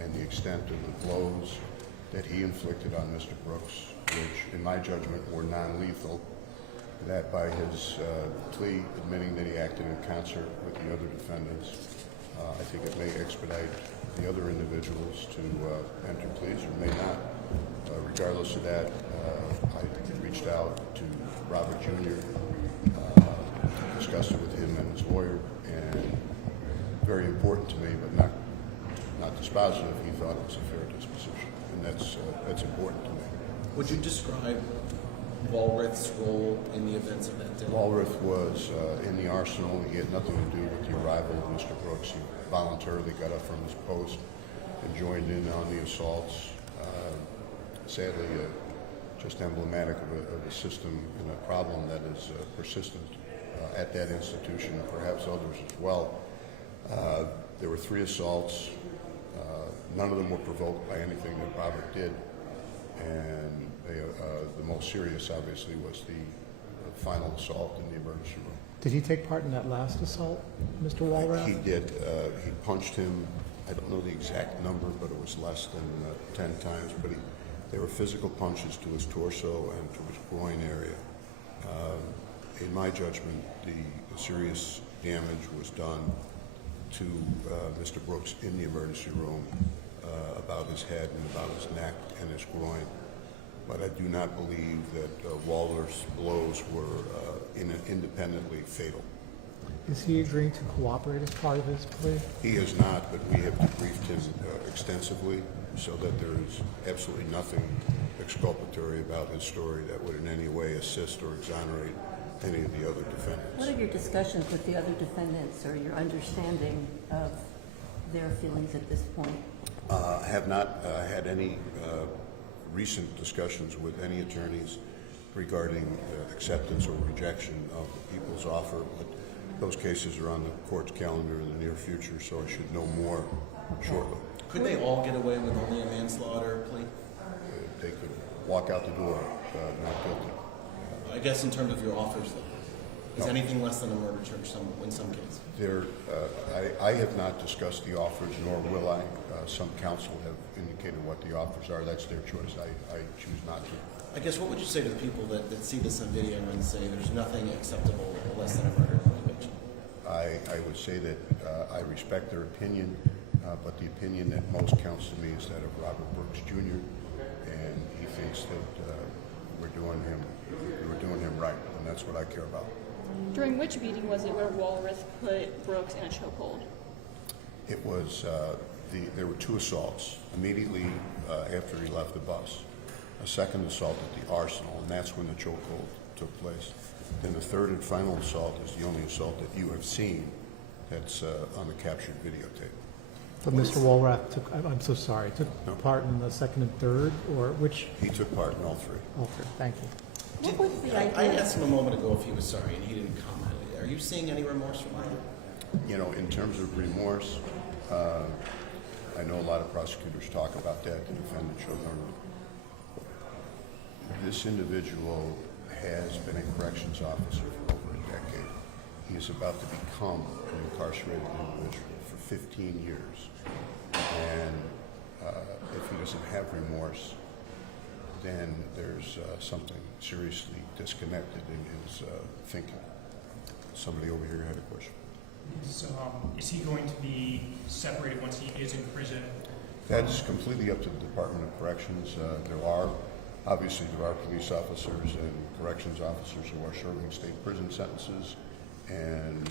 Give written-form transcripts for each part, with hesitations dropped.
and the extent of the blows that he inflicted on Mr. Brooks, which in my judgment were non-lethal, that by his plea admitting that he acted in concert with the other defendants, I think it may expedite the other individuals to enter pleas or may not. Regardless of that, I reached out to Robert Jr., discussed it with him and his lawyer, and very important to me, but not dispositive, he thought it was a fair disposition, and that's important to me. Would you describe Walrath's role in the events of that day? Walrath was in the arsenal. He had nothing to do with the arrival of Mr. Brooks. He voluntarily got up from his post and joined in on the assaults. Sadly, just emblematic of a system and a problem that is persistent at that institution and perhaps others as well. There were 3 assaults. None of them were provoked by anything that Robert did, and the most serious, obviously, was the final assault in the emergency room. Did he take part in that last assault, Mr. Walrath? He did. He punched him. I don't know the exact number, but it was less than 10 times. But they were physical punches to his torso and to his groin area. In my judgment, the serious damage was done to Mr. Brooks in the emergency room, about his head and about his neck and his groin. But I do not believe that Walrath's blows were independently fatal. Is he agreeing to cooperate as part of his plea? He is not, but we have debriefed him extensively so that there is absolutely nothing exculpatory about his story that would in any way assist or exonerate any of the other defendants. What are your discussions with the other defendants or your understanding of their feelings at this point? I have not had any recent discussions with any attorneys regarding acceptance or rejection of the people's offer, but those cases are on the court's calendar in the near future, so I should know more shortly. Could they all get away with only a manslaughter plea? They could walk out the door not guilty. I guess in terms of your offers, though, is anything less than a murder charge in some cases? I have not discussed the offers, nor will I. Some counsel have indicated what the offers are. That's their choice. I choose not to. I guess what would you say to the people that see this on video and say there's nothing acceptable less than a murder conviction? I would say that I respect their opinion, but the opinion that most counts to me is that of Robert Brooks Jr., and he thinks that we're doing him right, and that's what I care about. During which meeting was it where Walrath put Brooks in a chokehold? It was there were 2 assaults immediately after he left the bus. A second assault at the arsenal, and that's when the chokehold took place. Then the third and final assault is the only assault that you have seen that's on the captured videotape. But Mr. Walrath took part in the second and third, or which? He took part in all 3. All 3. Thank you. What was the idea? I asked him a moment ago if he was sorry, and he didn't comment. Are you seeing any remorse from him? You know, in terms of remorse, I know a lot of prosecutors talk about that. The defendant showed no remorse. This individual has been a corrections officer for over a decade. He is about to become an incarcerated individual for 15 years. And if he doesn't have remorse, then there's something seriously disconnected in his thinking. Somebody over here had a question. So, is he going to be separated once he is in prison? That's completely up to the Department of Corrections. Obviously, there are police officers and corrections officers who are serving state prison sentences, and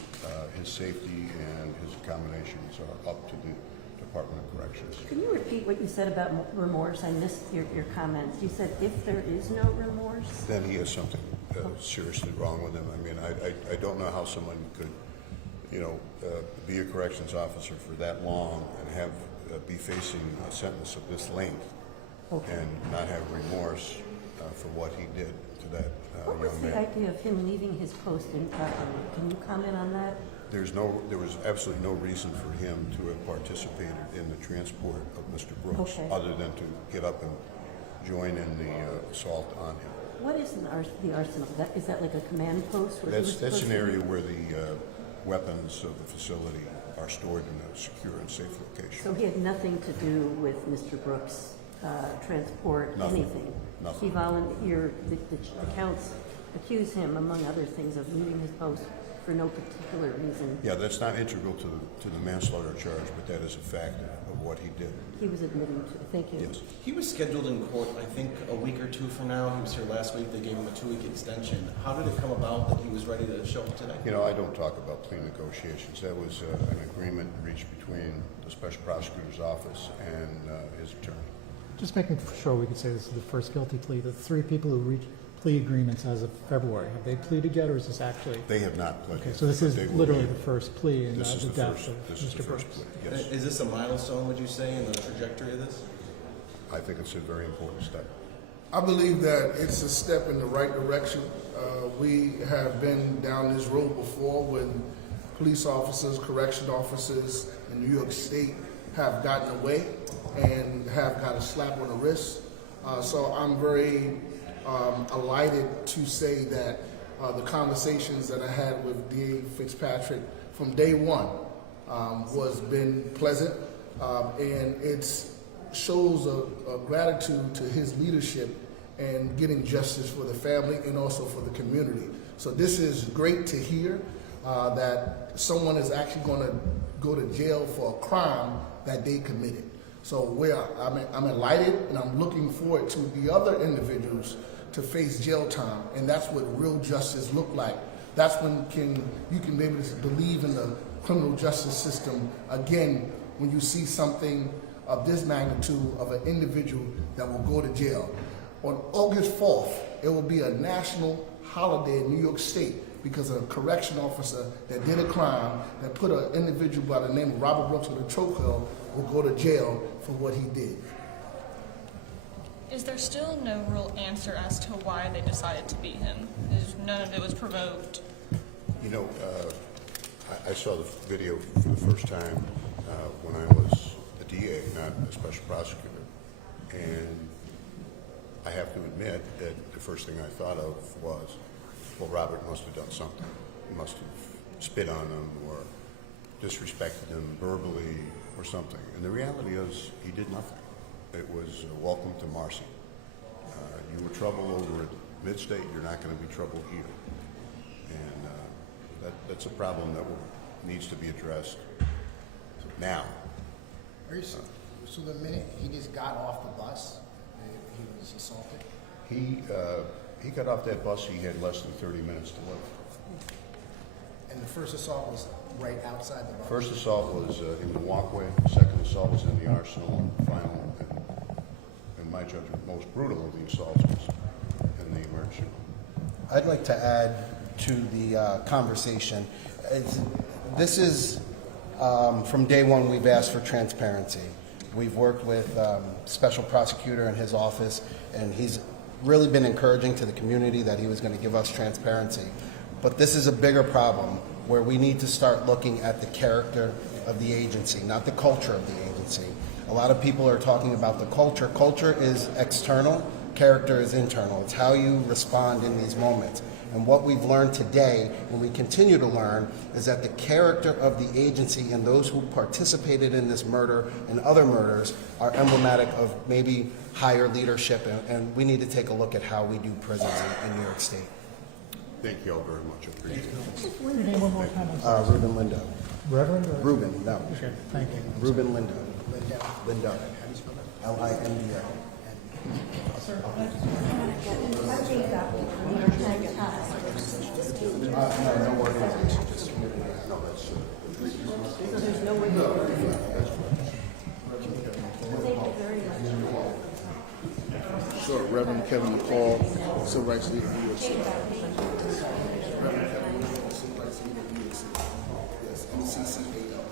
his safety and his accommodations are up to the Department of Corrections. Can you repeat what you said about remorse? I missed your comments. You said if there is no remorse? Then he has something seriously wrong with him. I mean, I don't know how someone could, be a corrections officer for that long and have be facing a sentence of this length and not have remorse for what he did to that What was young the man. idea of him leaving his post improperly? Can you comment on that? There was absolutely no reason for him to have participated in the transport of Mr. Brooks, other than to get up and join in the assault on him. What is the arsenal? Is that like a command post? That's an area where the weapons of the facility are stored in a secure and safe location. So he had nothing to do with Mr. Brooks' transport, Nothing. anything? Nothing. He volunteered, the counts accuse him, among other things, of leaving his post for no particular reason. Yeah, that's not integral to the manslaughter charge, but that is a fact of what he did. He was admitting to, thank you. Yes. He was scheduled in court, I think, a week or two from now. He was here last week. They gave him a 2-week extension. How did it come about that he was ready to show up today? You know, I don't talk about plea negotiations. That was an agreement reached between the special prosecutor's office and his attorney. Just making sure we could say this is the first guilty plea. The 3 people who reached plea agreements as of February, have they pleaded yet, or is this actually? They have not pled. Okay, so this is They will literally be. the first plea in This is the the death first. of This is the Mr. first Brooks. plea. Yes, Is this a milestone, would you say, in the trajectory of this? I think it's a very important step. I believe that it's a step in the right direction. We have been down this road before when police officers, correction officers in New York State have gotten away and have got a slap on the wrist. So I'm very elated to say that the conversations that I had with D.A. Fitzpatrick from day one was been pleasant, and it's shows a gratitude to his leadership and getting justice for the family and also for the community. So this is great to hear that someone is actually going to go to jail for a crime that they committed. So I'm elated, and I'm looking forward to the other individuals to face jail time, and that's what real justice look like. That's when you can be able to believe in the criminal justice system again when you see something of this magnitude of an individual that will go to jail. On August 4th, it will be a national holiday in New York State because a correction officer that did a crime that put an individual by the name of Robert Brooks on the chokehold will go to jail for what he did. Is there still no real answer as to why they decided to beat him? None of it was provoked. You know, I saw the video for the first time when I was a DA, not a special prosecutor, and I have to admit that the first thing I thought of was, well, Robert must have done something. He must have spit on him or disrespected him verbally or something. And the reality is he did nothing. It was welcome to Marcy. You were trouble over at Mid-State, you're not going to be trouble here. And that's a problem that needs to be addressed now. So the minute he just got off the bus, he was assaulted? He got off that bus, he had less than 30 minutes to live. And the first assault was right outside the bus? First assault was in the walkway, second assault was in the arsenal, and final, and in my judgment, most brutal of the assaults was in the emergency room. I'd like to add to the conversation. This is, from day one, we've asked for transparency. We've worked with Special Prosecutor in his office, and he's really been encouraging to the community that he was going to give us transparency. But this is a bigger problem where we need to start looking at the character of the agency, not the culture of the agency. A lot of people are talking about the culture. Culture is external, character is internal. It's how you respond in these moments. And what we've learned today, and we continue to learn, is that the character of the agency and those who participated in this murder and other murders are emblematic of maybe higher leadership, and we need to take a look at how we do prisons in New York State. Thank you all very much, I appreciate it. Your name one more time, I'm sorry. Ruben Lindo. Reverend? Or? Ruben, no. Okay, thank you. Ruben Lindo. Lindo. L-I-N-D-O. No organization, just community. No, that's So there's no way. Thank you very much. Sure, Reverend Kevin McCall, Civil Rights Leader of New York City. Reverend Kevin McCall, Civil Rights Leader of New York City. Yes, MCCAL.